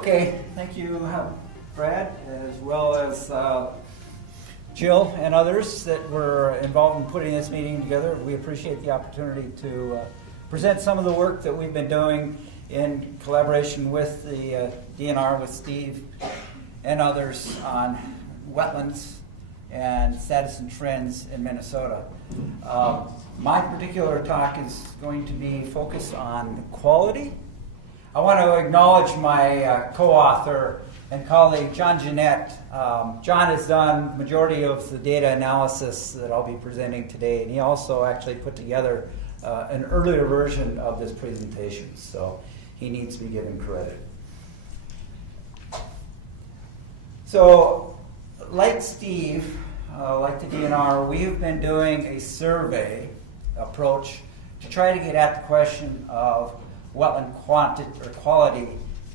Okay, thank you, Brad, as well as Jill and others that were involved in putting this meeting together. We appreciate the opportunity to present some of the work that we've been doing in collaboration with the DNR, with Steve and others on wetlands and status and trends in Minnesota. My particular talk is going to be focused on quality. I want to acknowledge my co-author and colleague, John Jeanette. John has done the majority of the data analysis that I'll be presenting today, and he also actually put together an earlier version of this presentation, so he needs to be given credit. So, like Steve, like the DNR, we have been doing a survey approach to try to get at the question of wetland quality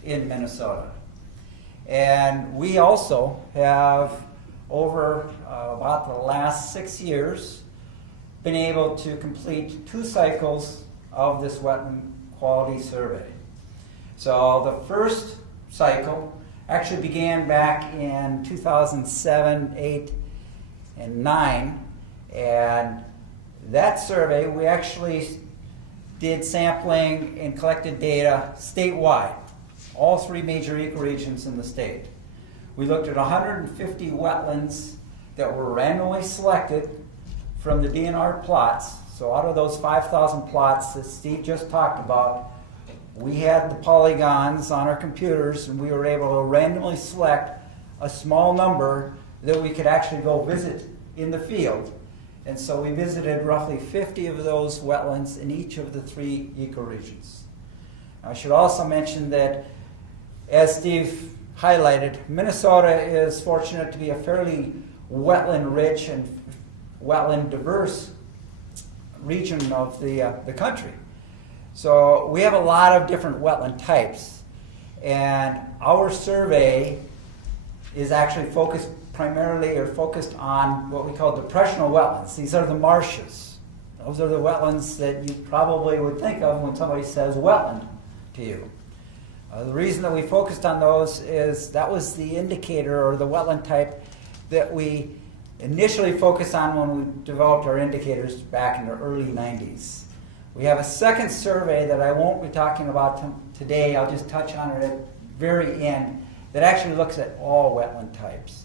in Minnesota. And we also have, over about the last 6 years, been able to complete 2 cycles of this wetland quality survey. So the first cycle actually began back in 2007, 8, and 9, and that survey we actually did sampling and collected data statewide, all 3 major ecoregions in the state. We looked at 150 wetlands that were randomly selected from the DNR plots. So out of those 5,000 plots that Steve just talked about, we had the polygons on our computers, and we were able to randomly select a small number that we could actually go visit in the field. And so we visited roughly 50 of those wetlands in each of the 3 ecoregions. I should also mention that, as Steve highlighted, Minnesota is fortunate to be a fairly wetland-rich and wetland-diverse region of the country. So we have a lot of different wetland types, and our survey is actually focused on what we call depressional wetlands. These are the marshes. Those are the wetlands that you probably would think of when somebody says wetland to you. The reason that we focused on those is that was the indicator, or the wetland type, that we initially focused on when we developed our indicators back in the early 90s. We have a second survey that I won't be talking about today. I'll just touch on it at the very end, that actually looks at all wetland types.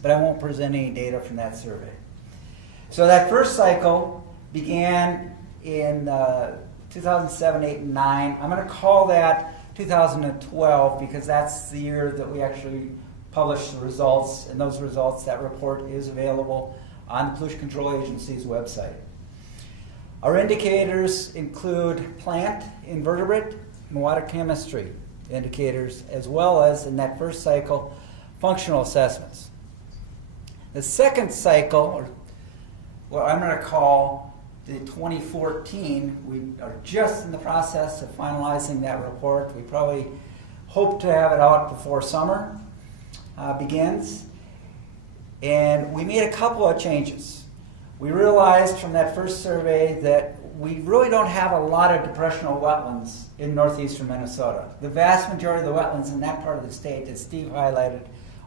But I won't present any data from that survey. So that first cycle began in 2007, 8, and 9. I'm going to call that 2012 because that's the year that we actually published the results, and those results, that report is available on the Pollution Control Agency's website. Our indicators include plant, invertebrate, and water chemistry indicators, as well as, in that first cycle, functional assessments. The second cycle, or what I'm going to call the 2014, we are just in the process of finalizing that report. We probably hope to have it out before summer begins. And we made a couple of changes. We realized from that first survey that we really don't have a lot of depressional wetlands in northeastern Minnesota. The vast majority of the wetlands in that part of the state, as Steve highlighted,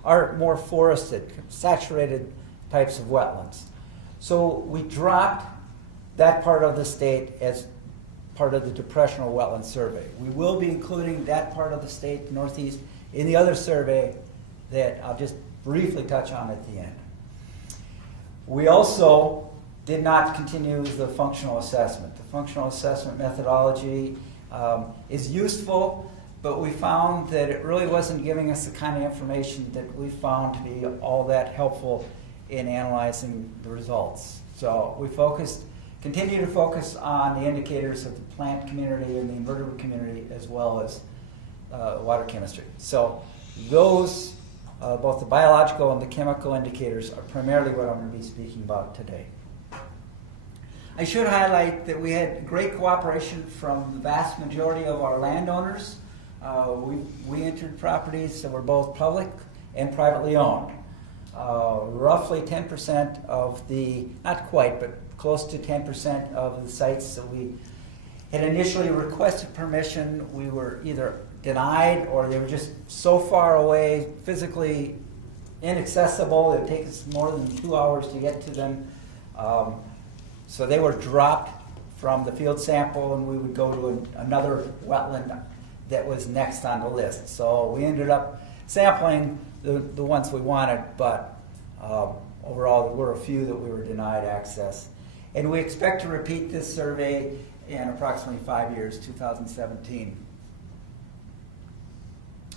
are more forested, saturated types of wetlands. So we dropped that part of the state as part of the Depressional Wetland Survey. We will be including that part of the state, Northeast, in the other survey that I'll just briefly touch on at the end. We also did not continue the functional assessment. The functional assessment methodology is useful, but we found that it really wasn't giving us the kind of information that we found to be all that helpful in analyzing the results. So we continue to focus on the indicators of the plant community and the invertebrate community, as well as water chemistry. So those, both the biological and the chemical indicators, are primarily what I'm going to be speaking about today. I should highlight that we had great cooperation from the vast majority of our landowners. We entered properties that were both public and privately owned. Roughly 10% of the, not quite, but close to 10% of the sites that we had initially requested permission, we were either denied, or they were just so far away, physically inaccessible. It would take us more than 2 hours to get to them. So they were dropped from the field sample, and we would go to another wetland that was next on the list. So we ended up sampling the ones we wanted, but overall there were a few that we were denied access. And we expect to repeat this survey in approximately 5 years, 2017.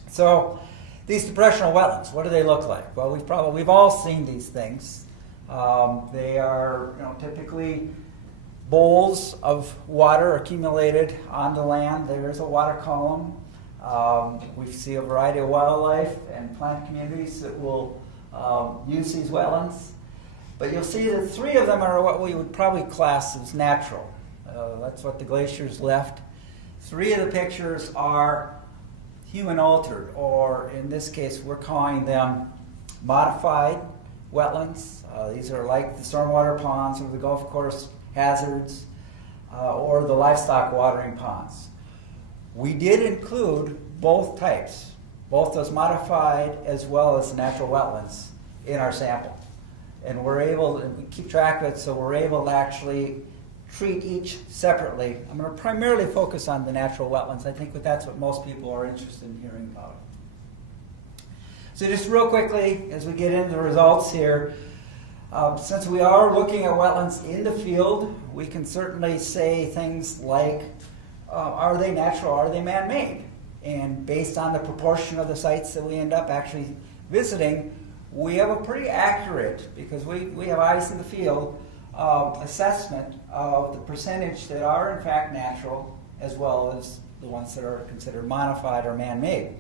So these depressional wetlands, what do they look like? Well, we've all seen these things. They are, typically bowls of water accumulated on the land. There is a water column. We see a variety of wildlife and plant communities that will use these wetlands. But you'll see that 3 of them are what we would probably class as natural. That's what the glaciers left. 3 of the pictures are human altered, or in this case we're calling them modified wetlands. These are like the stormwater ponds or the golf course hazards, or the livestock watering ponds. We did include both types, both those modified as well as natural wetlands in our sample. And we keep track of it, so we're able to actually treat each separately. I'm going to primarily focus on the natural wetlands. I think that's what most people are interested in hearing about. So just real quickly, as we get into the results here, since we are looking at wetlands in the field, we can certainly say things like, are they natural, are they man-made? And based on the proportion of the sites that we end up actually visiting, we have a pretty accurate, because we have eyes in the field, assessment of the percentage that are in fact natural, as well as the ones that are considered modified or man-made.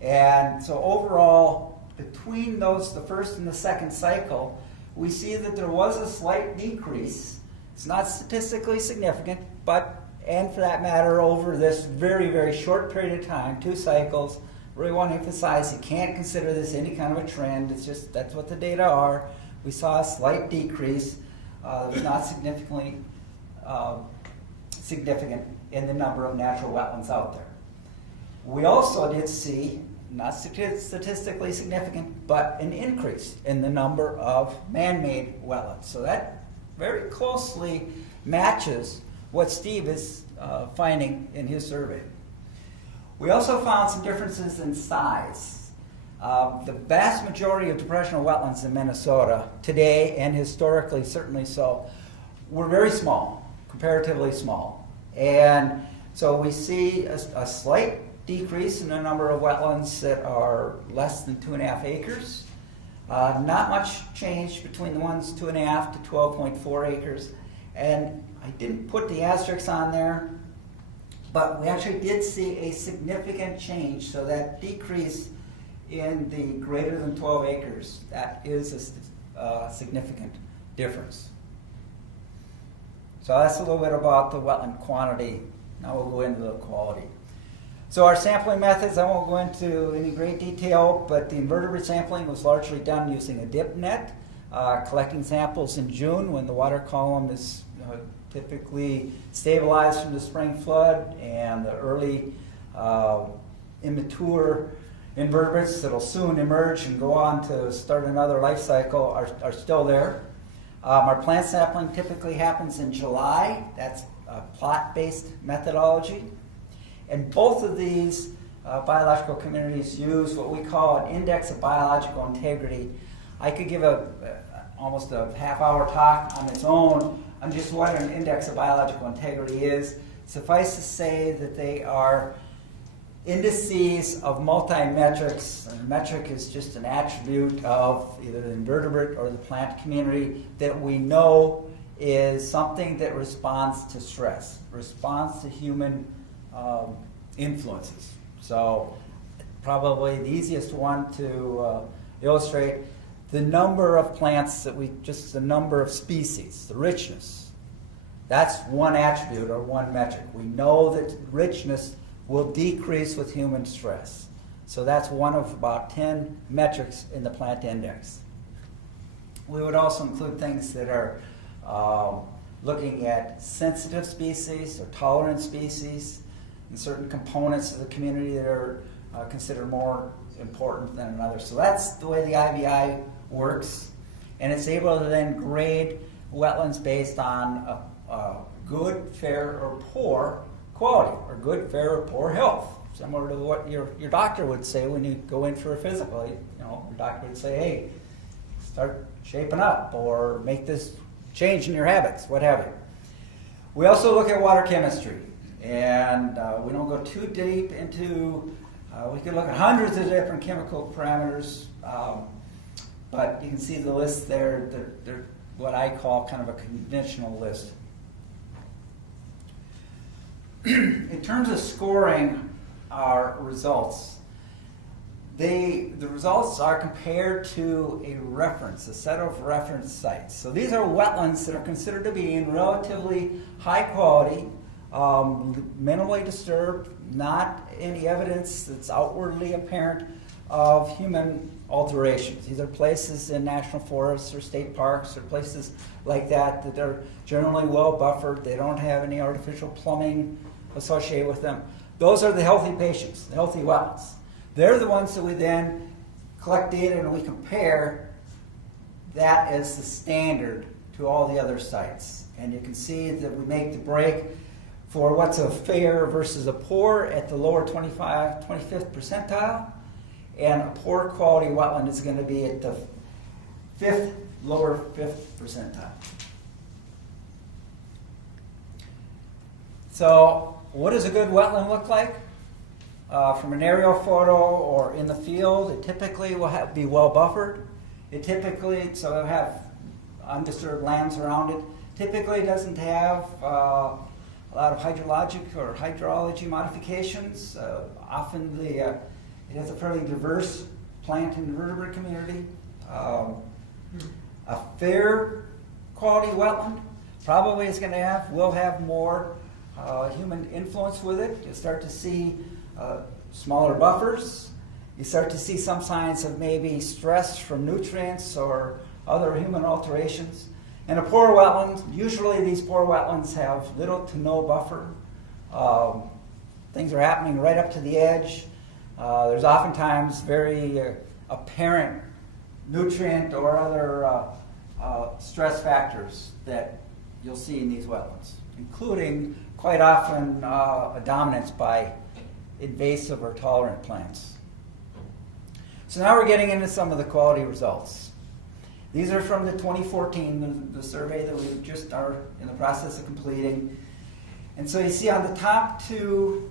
And so overall, between those, the first and the second cycle, we see that there was a slight decrease. It's not statistically significant, and for that matter, over this very, very short period of time, 2 cycles, really want to emphasize you can't consider this any kind of a trend. It's just that's what the data are. We saw a slight decrease. It was not significant in the number of natural wetlands out there. We also did see, not statistically significant, but an increase in the number of man-made wetlands. So that very closely matches what Steve is finding in his survey. We also found some differences in size. The vast majority of depressional wetlands in Minnesota today, and historically certainly so, were very small, comparatively small. And so we see a slight decrease in the number of wetlands that are less than 2.5 acres. Not much change between the ones 2.5 to 12.4 acres. And I didn't put the asterisks on there, but we actually did see a significant change. So that decrease in the greater than 12 acres, that is a significant difference. So that's a little bit about the wetland quantity. Now we'll go into the quality. So our sampling methods, I won't go into any great detail, but the invertebrate sampling was largely done using a dip net, collecting samples in June when the water column is typically stabilized from the spring flood, and the early immature invertebrates that'll soon emerge and go on to start another life cycle are still there. Our plant sampling typically happens in July. That's a plot-based methodology. And both of these biological communities use what we call an index of biological integrity. I could give almost a half-hour talk on its own on just what an index of biological integrity is. Suffice to say that they are indices of multi-metrics. And a metric is just an attribute of either the invertebrate or the plant community that we know is something that responds to stress, responds to human influences. So probably the easiest one to illustrate, the number of plants just the number of species, the richness. That's one attribute or one metric. We know that richness will decrease with human stress. So that's one of about 10 metrics in the plant index. We would also include things that are looking at sensitive species or tolerant species. and certain components of the community that are considered more important than another. So that's the way the IBI works, and it's able to then grade wetlands based on a good, fair, or poor quality, or good, fair, or poor health. Similar to what your doctor would say when you go in for a physical. Your doctor would say, hey, start shaping up, or make this change in your habits, what have you. We also look at water chemistry, and we don't go too deep into, we can look at hundreds of different chemical parameters, but you can see the list there. They're what I call kind of a conventional list. In terms of scoring our results, the results are compared to a reference, a set of reference sites. So these are wetlands that are considered to be in relatively high quality, minimally disturbed, not any evidence that's outwardly apparent of human alterations. These are places in national forests or state parks or places like that that are generally well buffered. They don't have any artificial plumbing associated with them. Those are the healthy patients, the healthy wetlands. They're the ones that we then collect data and we compare that as the standard to all the other sites. And you can see that we make the break for what's a fair versus a poor at the lower 25th percentile, and a poor quality wetland is going to be at the lower fifth percentile. So what does a good wetland look like? From an aerial photo or in the field, it typically will be well buffered. It typically, so it'll have undisturbed lands around it. Typically doesn't have a lot of hydrologic or hydrology modifications. Often it has a fairly diverse plant and invertebrate community. A fair quality wetland probably is going to will have more human influence with it. You'll start to see smaller buffers. You start to see some signs of maybe stress from nutrients or other human alterations. And a poor wetland, usually these poor wetlands have little to no buffer. Things are happening right up to the edge. There's oftentimes very apparent nutrient or other stress factors that you'll see in these wetlands, including quite often a dominance by invasive or tolerant plants. So now we're getting into some of the quality results. These are from the 2014, the survey that we just are in the process of completing. And so you see on the top two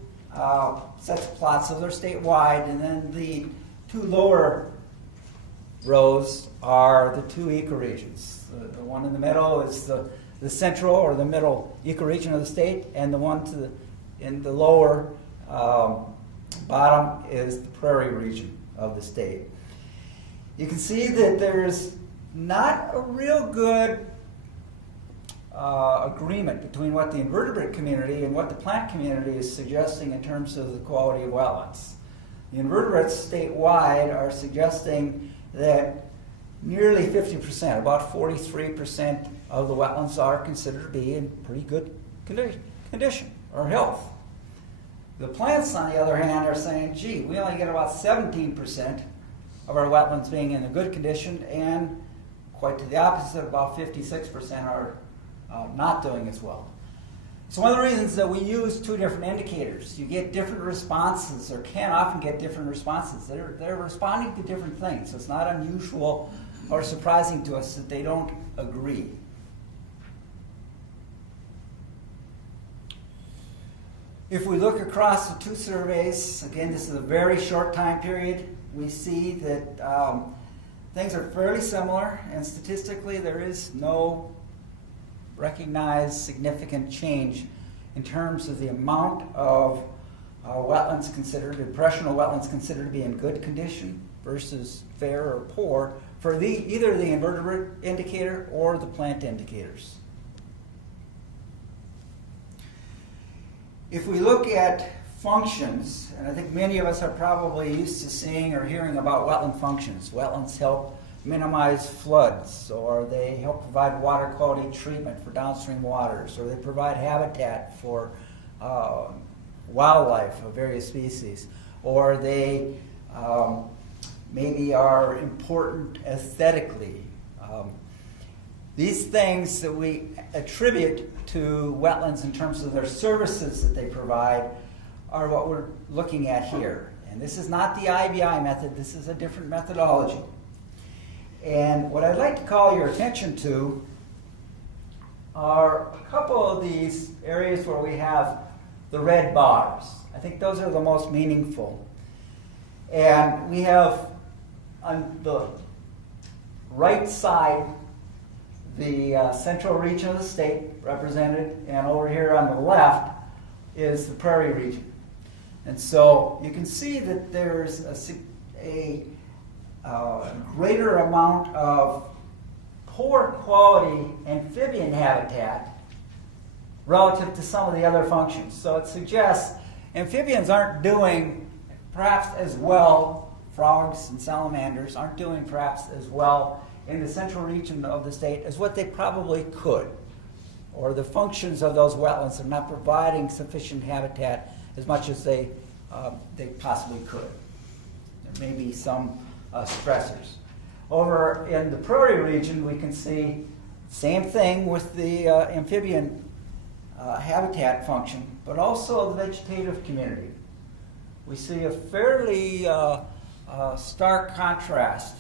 sets of plots, so they're statewide, and then the two lower rows are the two ecoregions. The one in the middle is the central or the middle ecoregion of the state, and the one in the lower bottom is the prairie region of the state. You can see that there's not a real good agreement between what the invertebrate community and what the plant community is suggesting in terms of the quality of wetlands. The invertebrates statewide are suggesting that nearly 50%, about 43% of the wetlands are considered to be in pretty good condition or health. The plants, on the other hand, are saying, gee, we only get about 17% of our wetlands being in a good condition, and quite to the opposite, about 56% are not doing as well. So one of the reasons that we use two different indicators, you get different responses, or can often get different responses. They're responding to different things, so it's not unusual or surprising to us that they don't agree. If we look across the two surveys, again, this is a very short time period, we see that things are fairly similar, and statistically there is no recognized significant change in terms of the amount of wetlands considered, depressional wetlands considered to be in good condition versus fair or poor for either the invertebrate indicator or the plant indicators. If we look at functions, and I think many of us are probably used to seeing or hearing about wetland functions. Wetlands help minimize floods, or they help provide water quality treatment for downstream waters, or they provide habitat for wildlife of various species, or they maybe are important aesthetically. These things that we attribute to wetlands in terms of their services that they provide are what we're looking at here. And this is not the IBI method, this is a different methodology. And what I'd like to call your attention to are a couple of these areas where we have the red bars. I think those are the most meaningful. And we have on the right side the central region of the state represented, and over here on the left is the prairie region. And so you can see that there's a greater amount of poor quality amphibian habitat relative to some of the other functions. So it suggests amphibians aren't doing perhaps as well, frogs and salamanders aren't doing perhaps as well in the central region of the state as what they probably could. Or the functions of those wetlands are not providing sufficient habitat as much as they possibly could. There may be some stressors. Over in the prairie region, we can see same thing with the amphibian habitat function, but also the vegetative community. We see a fairly stark contrast.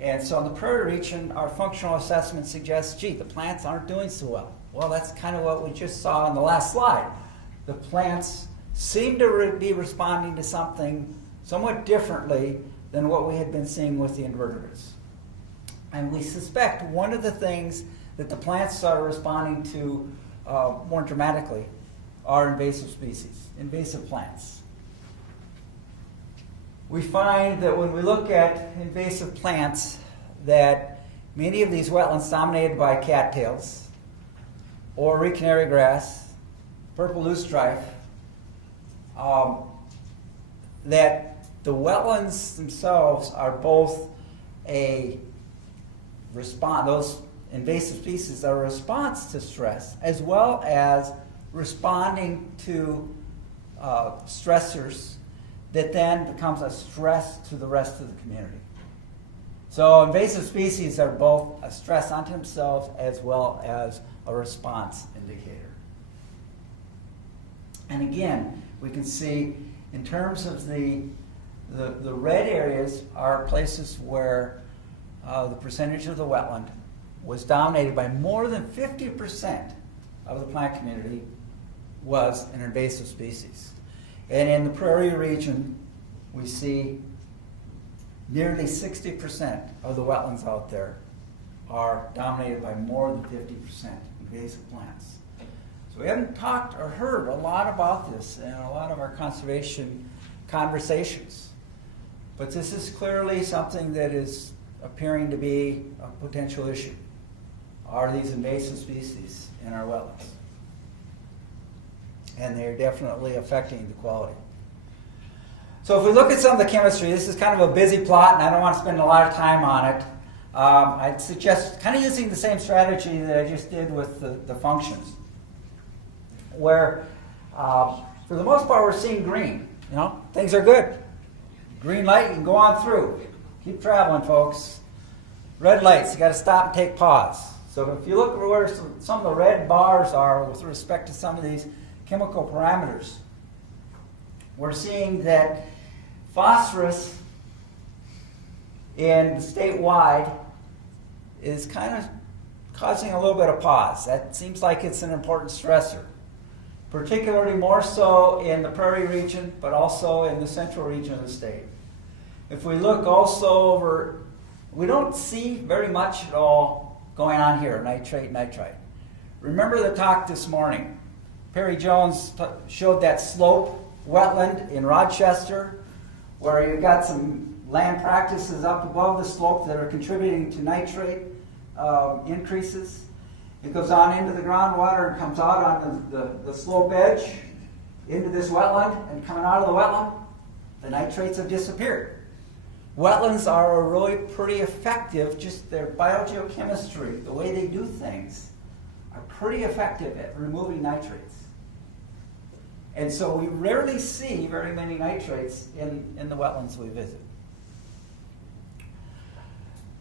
And so in the prairie region, our functional assessment suggests, gee, the plants aren't doing so well. Well, that's kind of what we just saw in the last slide. The plants seem to be responding to something somewhat differently than what we had been seeing with the invertebrates. And we suspect one of the things that the plants are responding to more dramatically are invasive species, invasive plants. We find that when we look at invasive plants, that many of these wetlands dominated by cattails, or canary grass, purple loosestrife, that the wetlands themselves are both a response, those invasive species are a response to stress, as well as responding to stressors that then becomes a stress to the rest of the community. So invasive species are both a stress unto themselves as well as a response indicator. And again, we can see in terms of the red areas are places where the percentage of the wetland was dominated by more than 50% of the plant community was an invasive species. And in the prairie region, we see nearly 60% of the wetlands out there are dominated by more than 50% invasive plants. So we haven't talked or heard a lot about this in a lot of our conservation conversations. But this is clearly something that is appearing to be a potential issue. Are these invasive species in our wetlands? And they're definitely affecting the quality. So if we look at some of the chemistry, this is kind of a busy plot, and I don't want to spend a lot of time on it. I'd suggest kind of using the same strategy that I just did with the functions, where for the most part we're seeing green. You know, things are good. Green light, you can go on through. Keep traveling, folks. Red lights, you got to stop and take pause. So if you look at where some of the red bars are with respect to some of these chemical parameters, we're seeing that phosphorus in the statewide is kind of causing a little bit of pause. That seems like it's an important stressor, particularly more so in the prairie region, but also in the central region of the state. If we look also over, we don't see very much at all going on here, nitrate, nitrite. Remember the talk this morning. Perry Jones showed that slope wetland in Rochester, where you've got some land practices up above the slope that are contributing to nitrate increases. It goes on into the groundwater and comes out on the slope edge into this wetland, and coming out of the wetland, the nitrates have disappeared. Wetlands are really pretty effective, just their biogeochemistry, the way they do things, are pretty effective at removing nitrates. And so we rarely see very many nitrates in the wetlands we visit.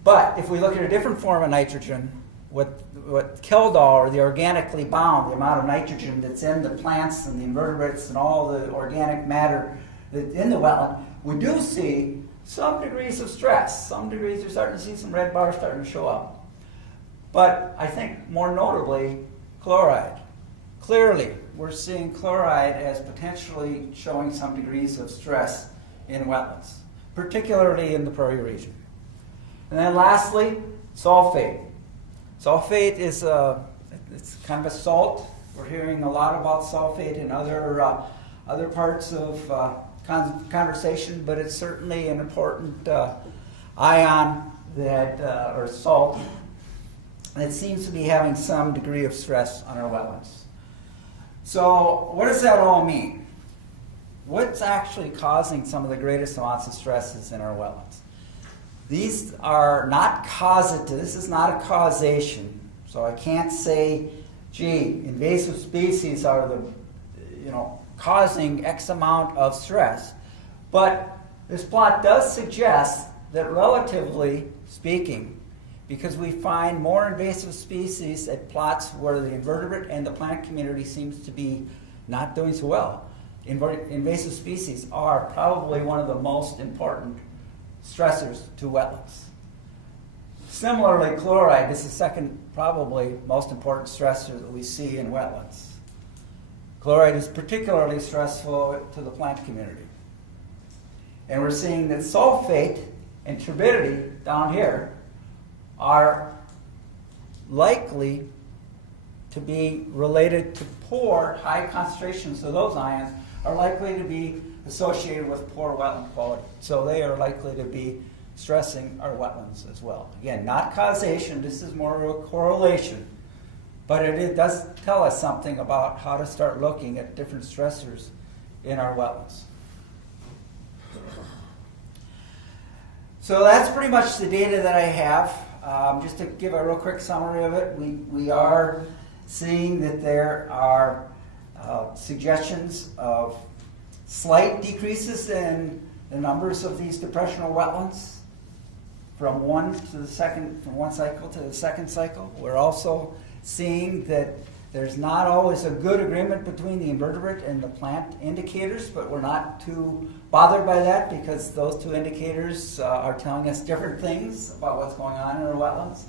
But if we look at a different form of nitrogen, what Kildall, or the organically bound, the amount of nitrogen that's in the plants and the invertebrates and all the organic matter that's in the wetland, we do see some degrees of stress. Some degrees, you're starting to see some red bars starting to show up. But I think more notably, chloride. Clearly, we're seeing chloride as potentially showing some degrees of stress in wetlands, particularly in the prairie region. And then lastly, sulfate. Sulfate is it's kind of a salt. We're hearing a lot about sulfate in other parts of conversation, but it's certainly an important ion that or salt that seems to be having some degree of stress on our wetlands. So what does that all mean? What's actually causing some of the greatest amounts of stresses in our wetlands? These are not causative. This is not a causation. So I can't say, gee, invasive species are the, causing X amount of stress. But this plot does suggest that, relatively speaking, because we find more invasive species at plots where the invertebrate and the plant community seems to be not doing so well, invasive species are probably one of the most important stressors to wetlands. Similarly, chloride is the second probably most important stressor that we see in wetlands. Chloride is particularly stressful to the plant community. And we're seeing that sulfate and turbidity down here are likely to be related to poor, high concentrations of those ions are likely to be associated with poor wetland quality. So they are likely to be stressing our wetlands as well. Again, not causation, this is more of a correlation, but it does tell us something about how to start looking at different stressors in our wetlands. So that's pretty much the data that I have. Just to give a real quick summary of it, we are seeing that there are suggestions of slight decreases in the numbers of these depressional wetlands from one cycle to the second cycle. We're also seeing that there's not always a good agreement between the invertebrate and the plant indicators, but we're not too bothered by that because those two indicators are telling us different things about what's going on in our wetlands.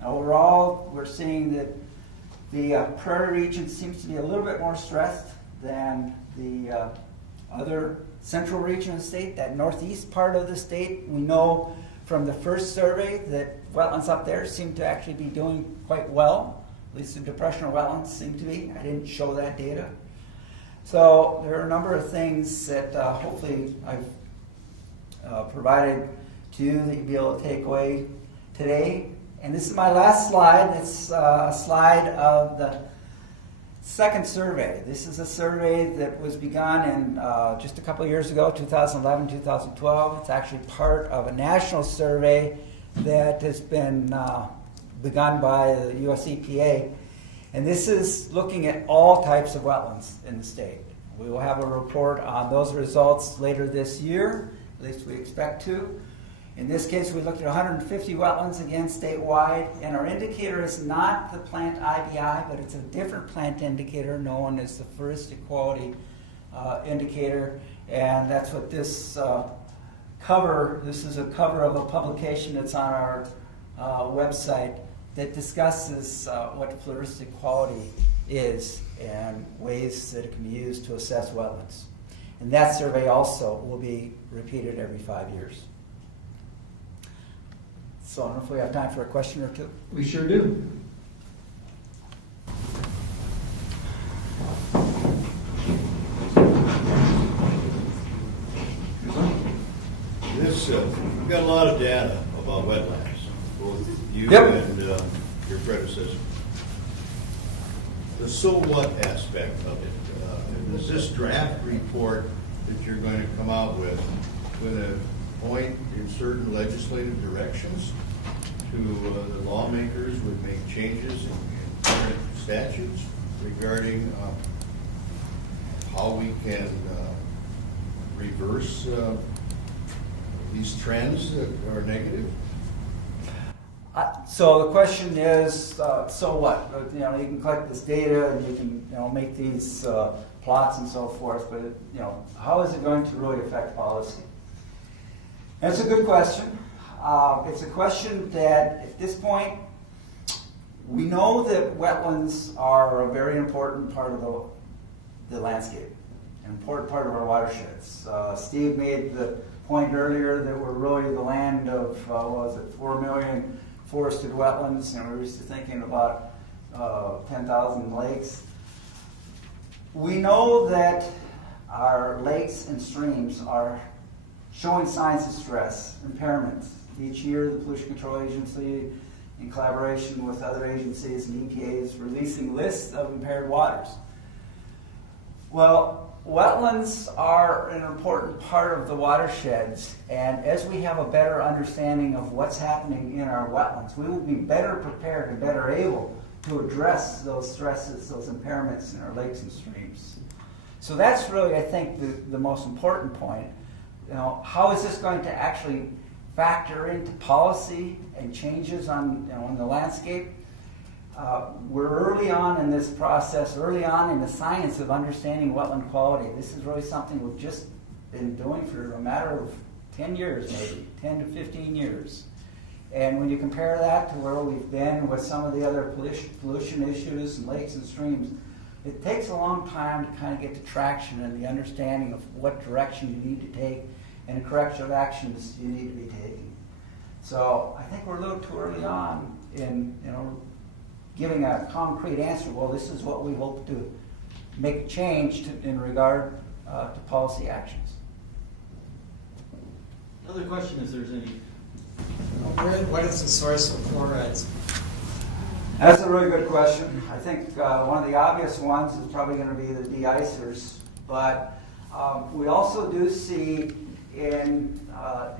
And overall, we're seeing that the prairie region seems to be a little bit more stressed than the other central region of the state. That northeast part of the state, we know from the first survey that wetlands up there seem to actually be doing quite well. At least the depressional wetlands seem to be. I didn't show that data. So there are a number of things that hopefully I've provided to you that you'll be able to take away today. And this is my last slide. It's a slide of the second survey. This is a survey that was begun in just a couple of years ago, 2011, 2012. It's actually part of a national survey that has been begun by the US EPA. And this is looking at all types of wetlands in the state. We will have a report on those results later this year, at least we expect to. In this case, we looked at 150 wetlands again statewide, and our indicator is not the plant IBI, but it's a different plant indicator known as the floristic quality indicator, and that's what this this is a cover of a publication that's on our website that discusses what floristic quality is and ways that it can be used to assess wetlands. And that survey also will be repeated every 5 years. So I don't know if we have time for a question or two. We sure do. We've got a lot of data about wetlands, both you and your predecessor. The so what aspect of it, is this draft report that you're going to come out with going to point in certain legislative directions to the lawmakers would make changes in current statutes regarding how we can reverse these trends that are negative? So the question is, so what? You know, you can collect this data and you can, you know, make these plots and so forth, but you know, how is it going to really affect policy? That's a good question. It's a question that at this point, we know that wetlands are a very important part of the landscape, an important part of our watersheds. Steve made the point earlier that we're really the land of, what was it, 4 million forested wetlands, and we're used to thinking about 10,000 lakes. We know that our lakes and streams are showing signs of stress, impairments. Each year, the Pollution Control Agency, in collaboration with other agencies and EPA, is releasing lists of impaired waters. Well, wetlands are an important part of the watersheds, and as we have a better understanding of what's happening in our wetlands, we will be better prepared and better able to address those stresses, those impairments in our lakes and streams. So that's really, I think, the most important point. You know, how is this going to actually factor into policy and changes on, you know, in the landscape? We're early on in this process, early on in the science of understanding wetland quality. This is really something we've just been doing for a matter of 10 years, maybe 10 to 15 years. And when you compare that to where we've been with some of the other pollution issues in lakes and streams, it takes a long time to kind of get the traction and the understanding of what direction you need to take and the corrective actions you need to be taking. So I think we're a little too early on in, you know, giving a concrete answer. Well, this is what we hope to make a change in regard to policy actions. Another question is there's any. What is the source of chlorides? That's a really good question. I think one of the obvious ones is probably going to be the de-icers, but we also do see in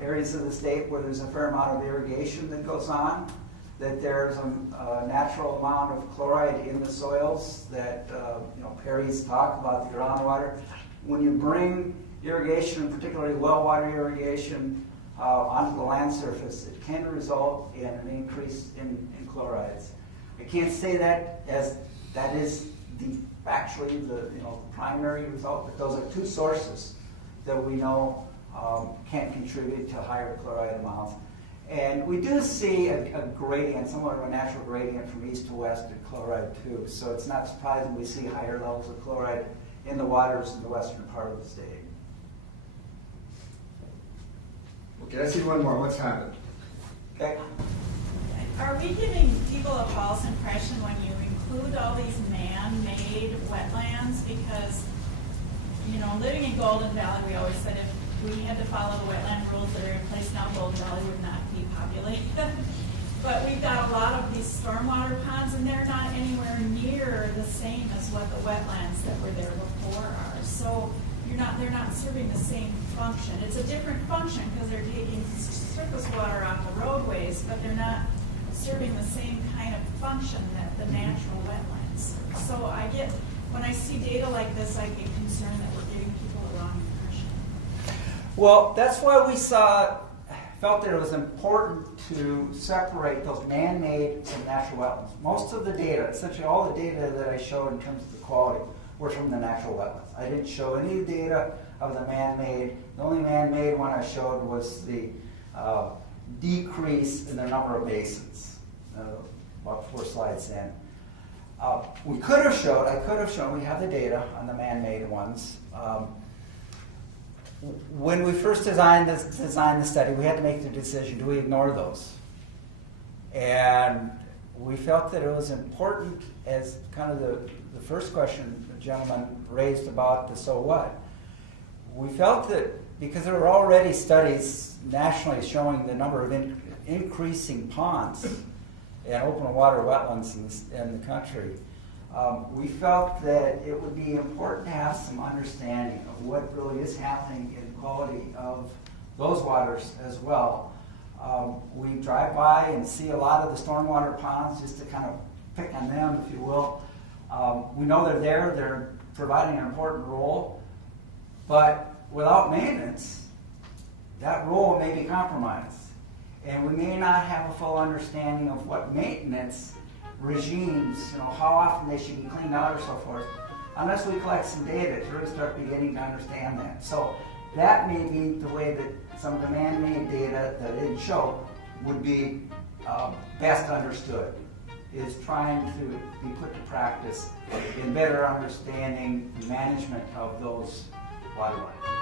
areas of the state where there's a fair amount of irrigation that goes on, that there's a natural amount of chloride in the soils that, you know, Perry's talked about the groundwater. When you bring irrigation, particularly well water irrigation, onto the land surface, it can result in an increase in chlorides. I can't say that as that is actually the, you know, primary result, but those are two sources that we know can contribute to higher chloride amounts. And we do see a gradient, somewhat of a natural gradient from east to west in chloride too. So it's not surprising we see higher levels of chloride in the waters in the western part of the state. Okay, I see one more. What's happened? Okay. Are we giving people a false impression when you include all these man-made wetlands? Because, you know, living in Golden Valley, we always said if we had to follow the wetland rules that are in place now, Golden Valley would not be populated. But we've got a lot of these stormwater ponds, and they're not anywhere near the same as what the wetlands that were there before are. So they're not serving the same function. It's a different function because they're taking surface water off the roadways, but they're not serving the same kind of function that the natural wetlands serve. So when I see data like this, I get concerned that we're giving people a wrong impression. Well, that's why we felt that it was important to separate those man-made from natural wetlands. Most of the data, essentially all the data that I showed in terms of the quality, were from the natural wetlands. I didn't show any data of the man-made. The only man-made one I showed was the decrease in the number of basins, about 4 slides in. I could have shown, we have the data on the man-made ones. When we first designed the study, we had to make the decision, do we ignore those? And we felt that it was important, as kind of the first question the gentleman raised about the so what. We felt that because there were already studies nationally showing the number of increasing ponds and open water wetlands in the country, we felt that it would be important to have some understanding of what really is happening in the quality of those waters as well. We drive by and see a lot of the stormwater ponds, just to kind of pick on them, if you will. We know they're there. They're providing an important role, but without maintenance, that role may be compromised. And we may not have a full understanding of what maintenance regimes, how often they should be cleaned out or so forth, unless we collect some data to really start beginning to understand that. So that may be the way that some of the man-made data that I didn't show would be best understood, is trying to be put to practice in better understanding the management of those water bodies.